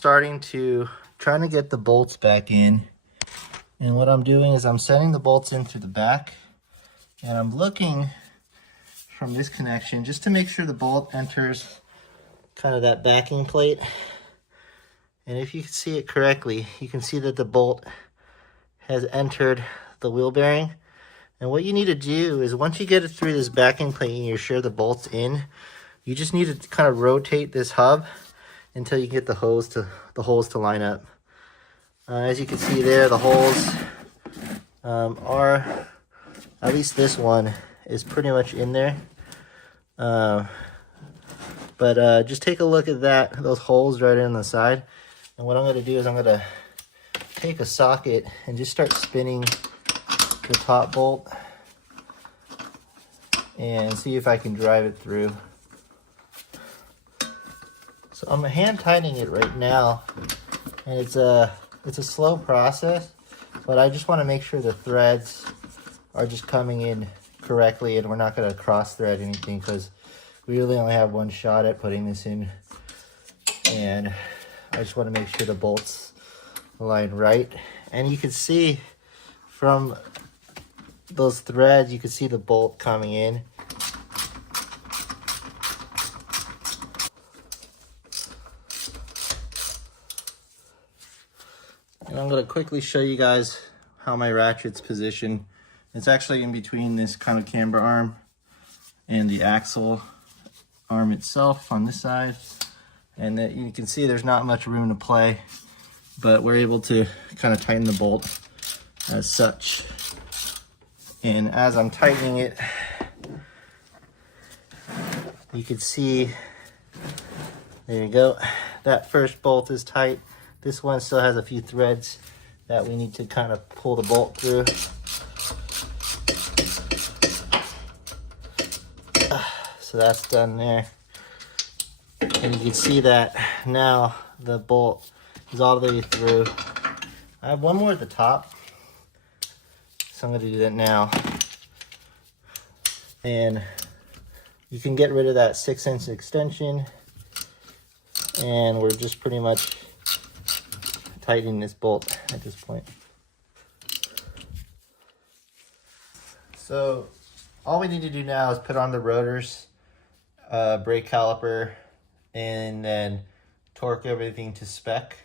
Trying to get the bolts back in. And what I'm doing is I'm setting the bolts in through the back, and I'm looking from this connection just to make sure the bolt enters kind of that backing plate. And if you can see it correctly, you can see that the bolt has entered the wheel bearing. And what you need to do is once you get it through this backing plate and you're sure the bolt's in, you just need to kind of rotate this hub until you get the holes to line up. As you can see there, the holes are, at least this one is pretty much in there. But just take a look at those holes right in the side. And what I'm going to do is I'm going to take a socket and just start spinning the top bolt and see if I can drive it through. So I'm hand tightening it right now, and it's a slow process, but I just want to make sure the threads are just coming in correctly and we're not going to cross thread anything, because we really only have one shot at putting this in, and I just want to make sure the bolts align right. And you can see from those threads, you can see the bolt coming in. And I'm going to quickly show you guys how my ratchet's positioned. It's actually in between this kind of camber arm and the axle arm itself on this side. And that you can see there's not much room to play, but we're able to kind of tighten the bolt as such. And as I'm tightening it, you can see, there you go, that first bolt is tight. This one still has a few threads that we need to kind of pull the bolt through. So that's done there. And you can see that now the bolt is all the way through. I have one more at the top, so I'm going to do that now. And you can get rid of that 6-inch extension, and we're just pretty much tightening this bolt at this point. So all we need to do now is put on the rotors, brake caliper, and then torque everything to spec.